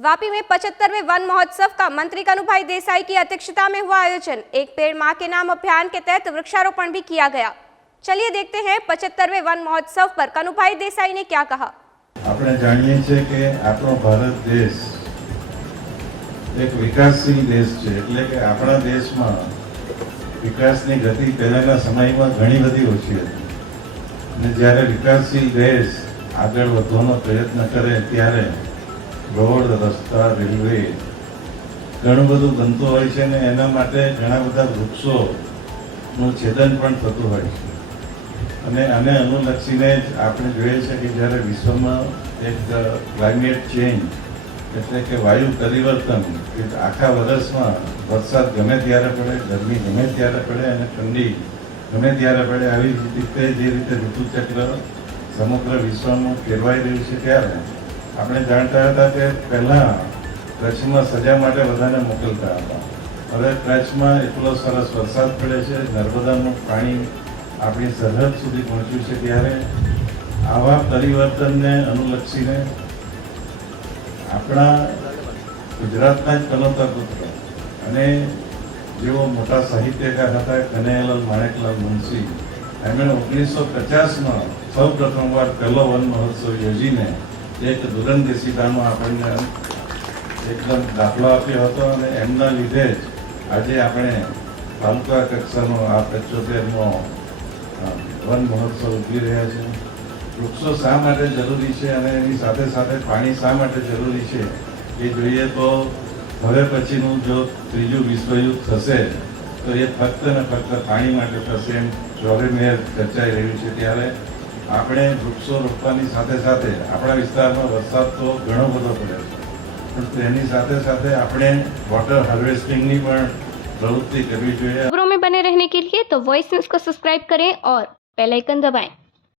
वापी में 75वें वन महोत्सव का मंत्री कनुभाई देसाई की अध्यक्षता में हुआ आयोजन। एक पेड़ मां के नाम अभियान के तहत वृक्षारोपण भी किया गया। चलिए देखते हैं 75वें वन महोत्सव पर कनुभाई देसाई ने क्या कहा। આપણે જાણીએ છીએ કે આપણો ભારત દેશ એક વિકાસશીલ દેશ છે, એટલે કે આપણા દેશમાં વિકાસની ગતિ પહેલાના સમયમાં ઘણી બધી ઓછી હતી અને જ્યારે વિકાસશીલ દેશ આગળ વધવાનો પ્રયત્ન કરે ત્યારે રોડ, રસ્તા, રેલવે ઘણું બધું બનતું હોય છે અને એના માટે ઘણા બધા વૃક્ષોનું છેદન પણ થતું હોય છે અને આને અનુલક્ષીને જ આપણે જોઈએ છે કે જ્યારે વિશ્વમાં એક ક્લાઇમેટ ચેન્જ એટલે કે વાયુ પરિવર્તન કે આખા વર્ષમાં વરસાદ ગમે ત્યારે પડે, ગરમી ગમે ત્યારે પડે અને ઠંડી ગમે ત્યારે પડે, આવી રીતે જે રીતે ઋતુચક્ર સમગ્ર વિશ્વમાં ફેરવાઈ રહ્યું છે ત્યારે આપણે જાણતા હતા કે પહેલાં કચ્છમાં સજા માટે બધાને મોકલતા હતા. હવે કચ્છમાં એટલો સરસ વરસાદ પડે છે, નર્મદાનું પાણી આપણી સરહદ સુધી પહોંચ્યું છે ત્યારે આવા પરિવર્તનને અનુલક્ષીને આપણા ગુજરાતના જ કનોતા પુત્ર અને જેઓ મોટા સાહિત્યકાર હતા કનૈયાલાલ માણેકલાલ મુનશી, એમણે 1950માં સૌ પ્રથમવાર પહેલો વન મહોત્સવ યોજીને એક દુરંદેશીતાનો આપણને એકદમ દાખલો આપ્યો હતો અને એમના લીધે જ આજે આપણે તાલુકા કક્ષાનો આ 75મો વન મહોત્સવ ઉજવી રહ્યા છે. વૃક્ષો શા માટે જરૂરી છે અને એની સાથે સાથે પાણી શા માટે જરૂરી છે એ જોઈએ તો હવે પછીનું જો ત્રીજું વિશ્વયુદ્ધ થશે તો એ ફક્ત ને ફક્ત પાણી માટે થશે એમ ચોરેમેર ચર્ચાઈ રહ્યું છે ત્યારે આપણે વૃક્ષો રોપવાની સાથે સાથે આપણા વિસ્તારમાં વરસાદ તો ઘણો બધો પડે છે પણ તેની સાથે સાથે આપણે વોટર હાર્વેસ્ટિંગની પણ प्रवृत्ति करनी चाहिए। खबरों में बने रहने के लिए तो वॉइस न्यूज को सब्सक्राइब करें और बेल आइकन दबाएं।